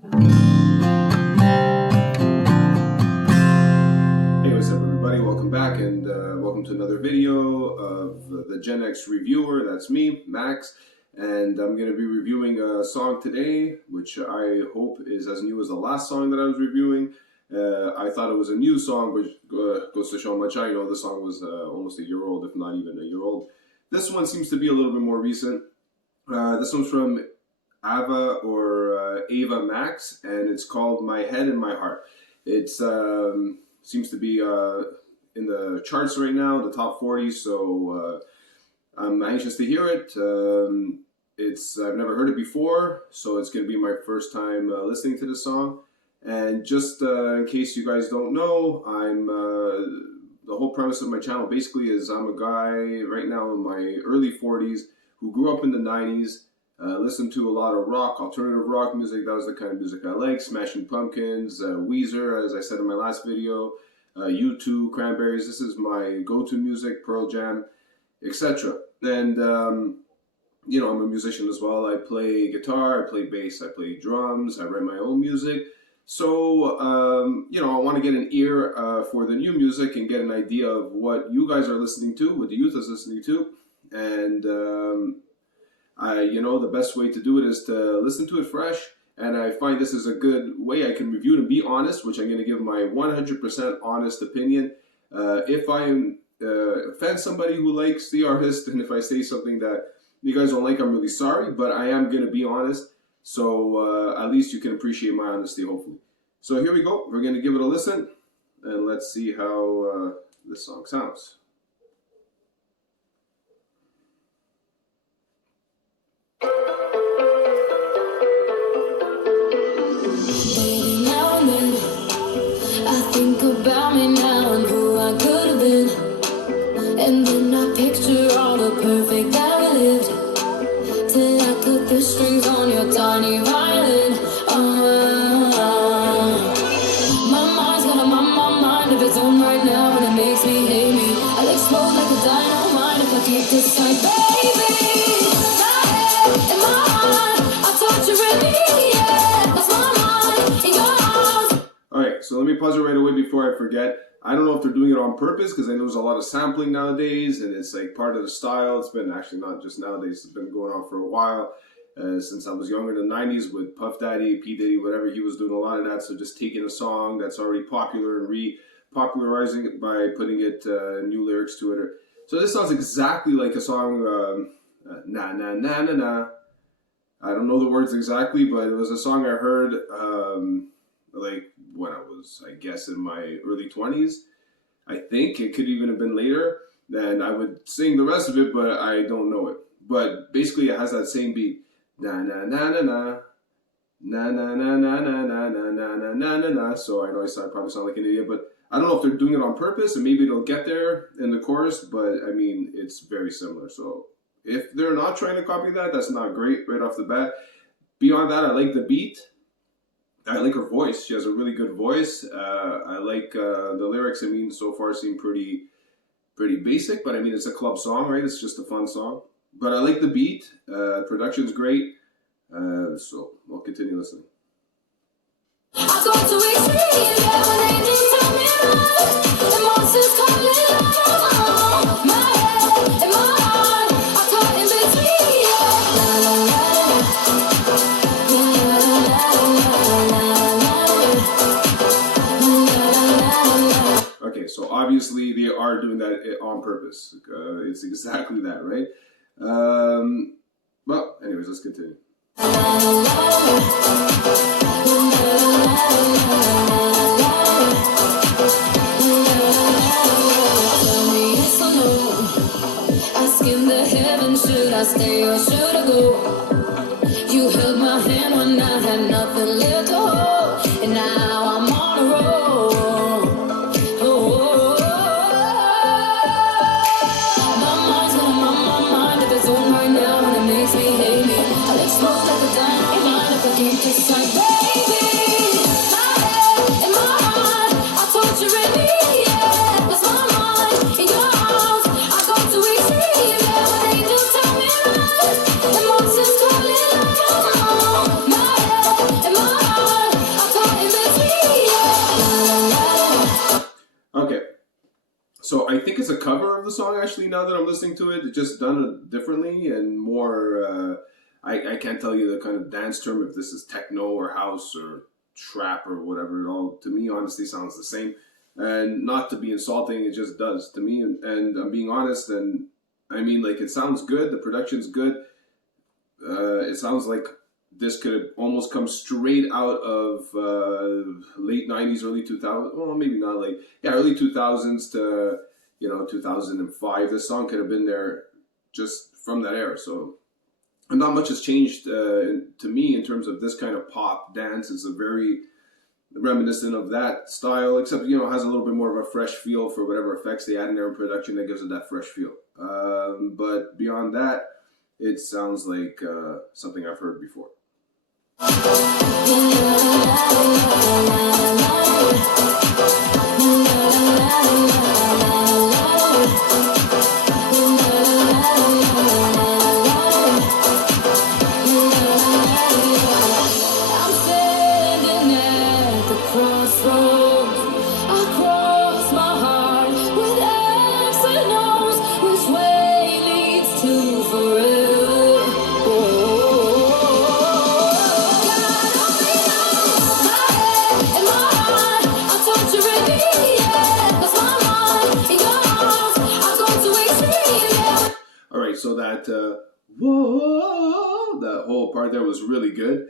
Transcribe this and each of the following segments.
Hey, what's up everybody? Welcome back and welcome to another video of the Gen X Reviewer. That's me, Max, and I'm going to be reviewing a song today, which I hope is as new as the last song that I was reviewing. I thought it was a new song, which goes to show how much I know. The song was almost a year old, if not even a year old. This one seems to be a little bit more recent. This one's from Ava Max, and it's called My Head and My Heart. It's seems to be in the charts right now, the top 40, so I'm anxious to hear it. I've never heard it before, so it's going to be my first time listening to the song. And just in case you guys don't know, the whole premise of my channel basically is I'm a guy right now in my early 40s who grew up in the 90s, listened to a lot of rock, alternative rock music. That was the kind of music I like. Smashing Pumpkins, Weezer, as I said in my last video, U2, Cranberries. This is my go-to music, Pearl Jam, etc. And, I'm a musician as well. I play guitar, I play bass, I play drums, I write my own music. So, I want to get an ear for the new music and get an idea of what you guys are listening to, what the youth is listening to. And, the best way to do it is to listen to it fresh. And I find this is a good way I can review it and be honest, which I'm going to give my 100% honest opinion. If I offend somebody who likes the artist, and if I say something that you guys don't like, I'm really sorry, but I am going to be honest. So at least you can appreciate my honesty, hopefully. So here we go. We're going to give it a listen, and let's see how this song sounds. Think about me now and who I could have been, and then I picture all the perfect that we lived, till I cut the strings on your tiny violin. My mind's got a mind of its own right now, and it makes me hate me. I'll explode like a dynamite if I can't decide, baby. My head and my heart are torturing me, yeah. That's my mind in your arms. Alright, so let me pause it right away before I forget. I don't know if they're doing it on purpose, because I know there's a lot of sampling nowadays, and it's like part of the style. It's been actually not just nowadays, it's been going on for a while. Since I was younger in the 90s with Puff Daddy, P. Diddy, whatever, he was doing a lot of that. So just taking a song that's already popular and re-popularizing it by putting it new lyrics to it. So this sounds exactly like a song, Na Na Na Na Na. I don't know the words exactly, but it was a song I heard like when I was, I guess, in my early 20s. I think it could even have been later. Then I would sing the rest of it, but I don't know it. But basically it has that same beat. Na na na na na. Na na na na na na na na na na na na. So I know I probably sound like an idiot, but I don't know if they're doing it on purpose, and maybe it'll get there in the chorus, but I mean, it's very similar. So if they're not trying to copy that, that's not great right off the bat. Beyond that, I like the beat. I like her voice. She has a really good voice. I like the lyrics. I mean, so far seem pretty basic, but I mean, it's a club song, right? It's just a fun song. But I like the beat. Production's great. So we'll continue listening. I go to extreme, yeah, when angels tell me love, and monsters call me love. My head and my heart are caught in between, yeah. Okay, so obviously they are doing that on purpose. It's exactly that, right? Well, anyways, let's continue. Asking the heavens, should I stay or should I go? You held my hand when I had nothing left to hold, and now I'm on a roll. My mind's got my mind of its own right now, and it makes me hate me. I'll explode like a dynamite if I can't decide, baby. My head and my heart are torturing me, yeah. That's my mind in your arms. I go to extreme, yeah, when angels tell me love, and monsters call it love. My head and my heart the song actually. Now that I'm listening to it, it's just done it differently and more. I can't tell you the kind of dance term if this is techno or house or trap or whatever. It all to me honestly sounds the same. And not to be insulting, it just does to me. And I'm being honest. And I mean, like it sounds good. The production's good. It sounds like this could have almost come straight out of late '90s, early 2000s. Well, maybe not late. Yeah, early 2000s to 2005. This song could have been there just from that era. So, and not much has changed to me in terms of this kind of pop dance. It's a very reminiscent of that style, except it has a little bit more of a fresh feel for whatever effects they add in their production that gives it that fresh feel. But beyond that, it sounds like something I've heard before. So that whoa, that whole part there was really good.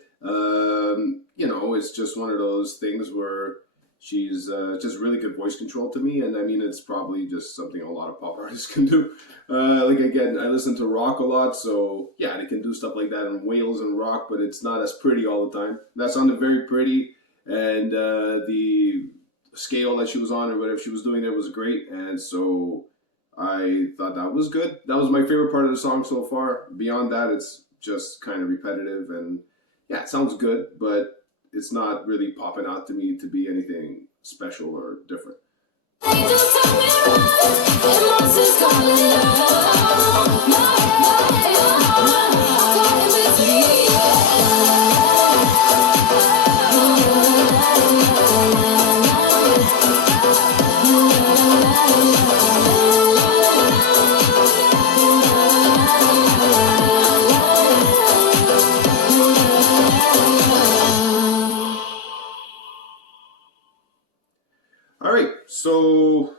It's just one of those things where she's just really good voice control to me, and I mean it's probably just something a lot of pop artists can do. Again, I listen to rock a lot, so yeah, they can do stuff like that in Wales and rock, but it's not as pretty all the time. That sounded very pretty, and the scale that she was on or whatever she was doing there was great, and so I thought that was good. That was my favorite part of the song so far. Beyond that, it's just kind of repetitive and yeah, it sounds good, but it's not really popping out to me to be anything special or different. So,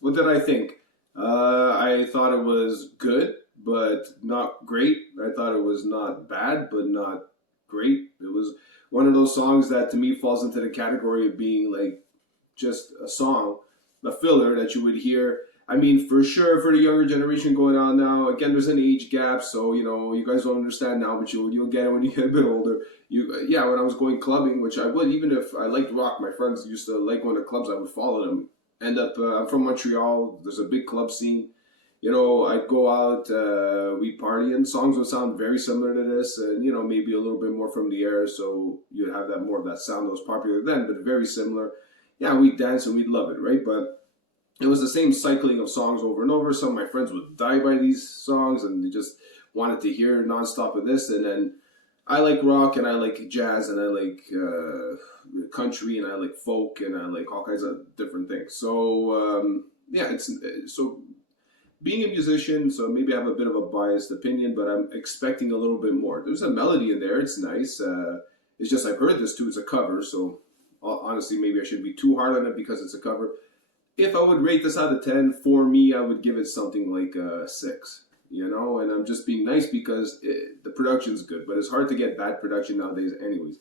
what did I think? I thought it was good, but not great. I thought it was not bad, but not great. It was one of those songs that to me falls into the category of being like just a song, a filler that you would hear. I mean, for sure, for the younger generation going on now, again, there's an age gap, so, you guys don't understand now, but you'll get it when you get a bit older. When I was going clubbing, which I would, even if I liked rock, my friends used to like going to clubs, I would follow them. I'm from Montreal, there's a big club scene. I'd go out, we'd party, and songs would sound very similar to this, and, maybe a little bit more from the era, so you'd have that more of that sound that was popular then, but very similar. Yeah, we'd dance and we'd love it, right? But it was the same cycling of songs over and over. Some of my friends would die by these songs, and they just wanted to hear nonstop of this, and then I like rock, and I like jazz, and I like country, and I like folk, and I like all kinds of different things. So, so being a musician, so maybe I have a bit of a biased opinion, but I'm expecting a little bit more. There's a melody in there. It's nice. It's just I've heard this too. It's a cover, so honestly, maybe I should be too hard on it because it's a cover. If I would rate this out of 10, for me, I would give it something like a 6. And I'm just being nice because the production's good, but it's hard to get bad production nowadays anyways.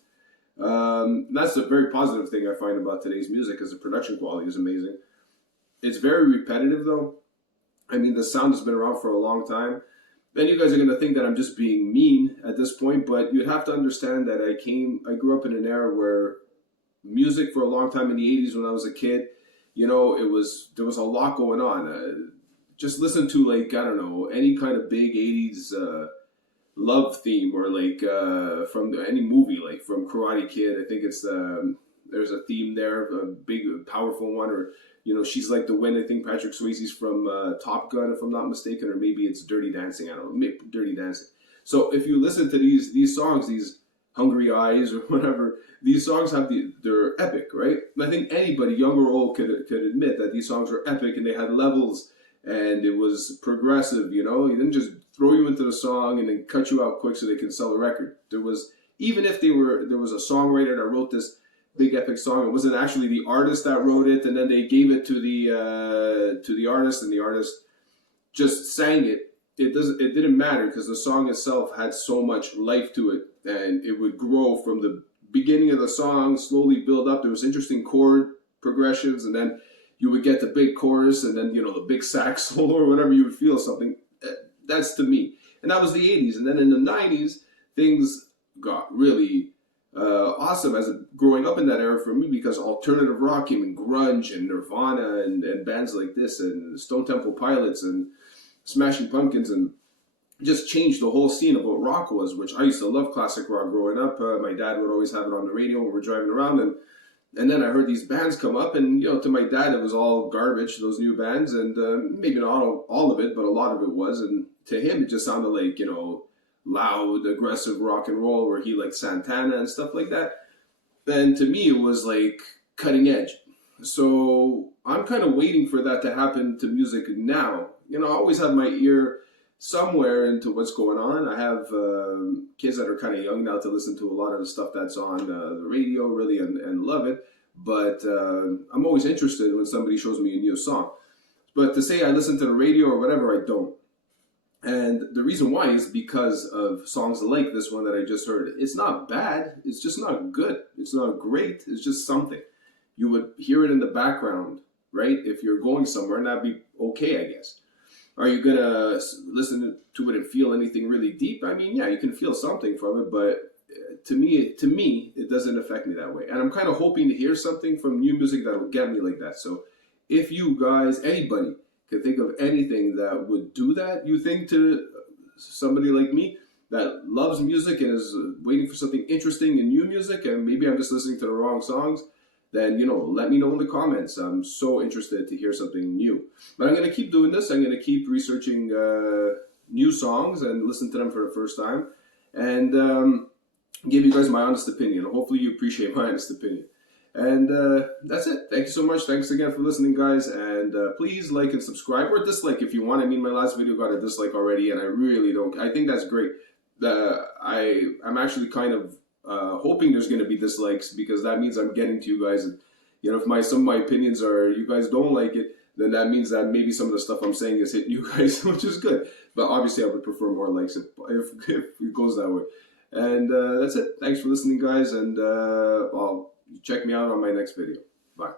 That's a very positive thing I find about today's music is the production quality is amazing. It's very repetitive though. I mean, the sound has been around for a long time. Then you guys are going to think that I'm just being mean at this point, but you'd have to understand that I grew up in an era where music for a long time in the 80s when I was a kid, there was a lot going on. Just listen to any kind of big 80s love theme or from any movie, like from Karate Kid. I think it's there's a theme there, a big powerful one, or she's like the wind. I think Patrick Swayze's from Top Gun, if I'm not mistaken, or maybe it's Dirty Dancing. I don't know, maybe Dirty Dancing. So if you listen to these songs, these Hungry Eyes or whatever, these songs they're epic, right? And I think anybody, young or old, could admit that these songs are epic and they had levels and it was progressive. You know, he didn't just throw you into the song and then cut you out quick so they can sell a record. There was, even if there was a songwriter that wrote this big epic song, it wasn't actually the artist that wrote it, and then they gave it to the artist, and the artist just sang it. It didn't matter because the song itself had so much life to it, and it would grow from the beginning of the song, slowly build up. There was interesting chord progressions, and then you would get the big chorus, and then, you know, the big sax solo or whatever. You would feel something. That's to me, and that was the '80s. And then in the '90s, things got really awesome as growing up in that era for me, because alternative rock came, and grunge and Nirvana and bands like this, and Stone Temple Pilots and Smashing Pumpkins, and just changed the whole scene of what rock was, which I used to love classic rock growing up. My dad would always have it on the radio when we were driving around, and then I heard these bands come up, and, you know, to my dad it was all garbage, those new bands, and maybe not all of it, but a lot of it was, and to him it just sounded like, you know, loud, aggressive rock and roll, where he liked Santana and stuff like that. And to me it was like cutting edge. So I'm kind of waiting for that to happen to music now. You know, I always have my ear somewhere into what's going on. I have kids that are kind of young now to listen to a lot of the stuff that's on the radio, really, and love it. But I'm always interested when somebody shows me a new song. But to say I listen to the radio or whatever, I don't. And the reason why is because of songs like this one that I just heard. It's not bad. It's just not good. It's not great. It's just something. You would hear it in the background, right? If you're going somewhere, and that'd be okay, I guess. Are you going to listen to it and feel anything really deep? I mean, yeah, you can feel something from it, but to me, it doesn't affect me that way. And I'm kind of hoping to hear something from new music that will get me like that. So if you guys, anybody, can think of anything that would do that, you think, to somebody like me that loves music and is waiting for something interesting in new music, and maybe I'm just listening to the wrong songs, then, you know, let me know in the comments. I'm so interested to hear something new. But I'm going to keep doing this. I'm going to keep researching new songs and listen to them for the first time, and give you guys my honest opinion. Hopefully you appreciate my honest opinion. And that's it. Thank you so much. Thanks again for listening, guys. And please like and subscribe, or dislike if you want. I mean, my last video got a dislike already, and I really don't. I think that's great. I'm actually kind of hoping there's going to be dislikes, because that means I'm getting to you guys. And, you know, if some of my opinions are, you guys don't like it, then that means that maybe some of the stuff I'm saying is hitting you guys, which is good. But obviously I would prefer more likes if it goes that way. And that's it. Thanks for listening, guys. And I'll check me out on my next video. Bye.